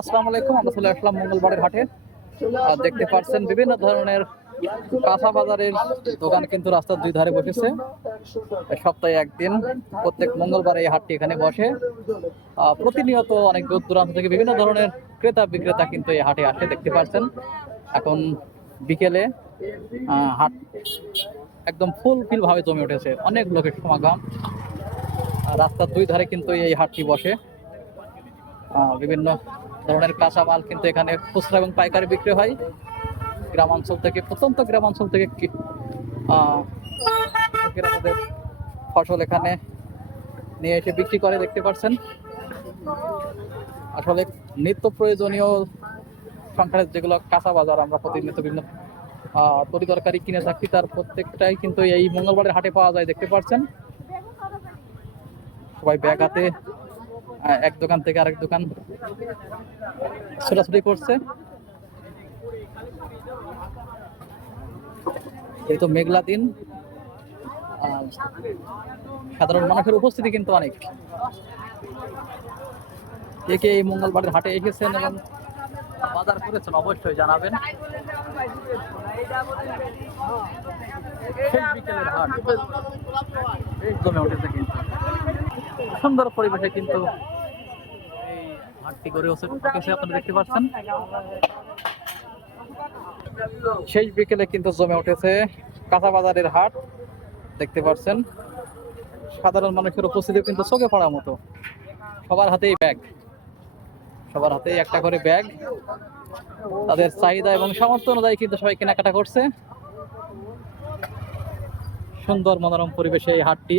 আসসালামু আলাইকুম। আমরা চলে আসলাম মঙ্গলবারের হাটে। দেখতে পাচ্ছেন বিভিন্ন ধরনের কাঁচা বাজারের দোকান কিন্তু রাস্তার দুই ধারে বসেছে। সপ্তাহে একদিন প্রত্যেক মঙ্গলবার এই হাটটি এখানে বসে। প্রতিনিয়ত অনেক দূর দূরান্ত থেকে বিভিন্ন ধরনের ক্রেতা বিক্রেতা কিন্তু এই হাটে আসে। দেখতে পাচ্ছেন এখন বিকেলে হাট একদম ফুলফিল ভাবে জমে উঠেছে, অনেক লোকের সমাগম। রাস্তার দুই ধারে কিন্তু এই হাটটি বসে। বিভিন্ন ধরনের কাঁচা মাল কিন্তু এখানে খুচরা এবং পাইকারি বিক্রি হয়। গ্রামাঞ্চল থেকে, প্রত্যন্ত গ্রামাঞ্চল থেকে কৃষকেরা তাদের ফসল এখানে নিয়ে এসে বিক্রি করে। দেখতে পাচ্ছেন আসলে নিত্য প্রয়োজনীয় সংখ্যার যেগুলো কাঁচা বাজার আমরা প্রতিনিয়ত বিভিন্ন তরি তরকারি কিনে থাকি, তার প্রত্যেকটাই কিন্তু এই মঙ্গলবারের হাটে পাওয়া যায়। দেখতে পাচ্ছেন সবাই ব্যাগ হাতে এক দোকান থেকে আরেক দোকান ছোটাছুটি করছে। এই তো মেঘলা দিন, সাধারণ মানুষের উপস্থিতি কিন্তু অনেক। কে এই মঙ্গলবারের হাটে এসেছেন এবং বাজার করেছেন অবশ্যই জানাবেন। বিকেলের হাট বেশ জমে উঠেছে, কিন্তু সুন্দর পরিবেশে কিন্তু এই হাটটি গড়ে উঠেছে। আপনারা দেখতে পাচ্ছেন শেষ বিকেলে কিন্তু জমে উঠেছে কাঁচা বাজারের হাট। দেখতে পাচ্ছেন সাধারণ মানুষের উপস্থিতি কিন্তু চোখে পড়ার মতো। সবার হাতেই ব্যাগ, সবার হাতেই একটা করে ব্যাগ। তাদের চাহিদা এবং সামর্থ্য অনুযায়ী কিন্তু সবাই কেনাকাটা করছে। সুন্দর মনোরম পরিবেশে এই হাটটি।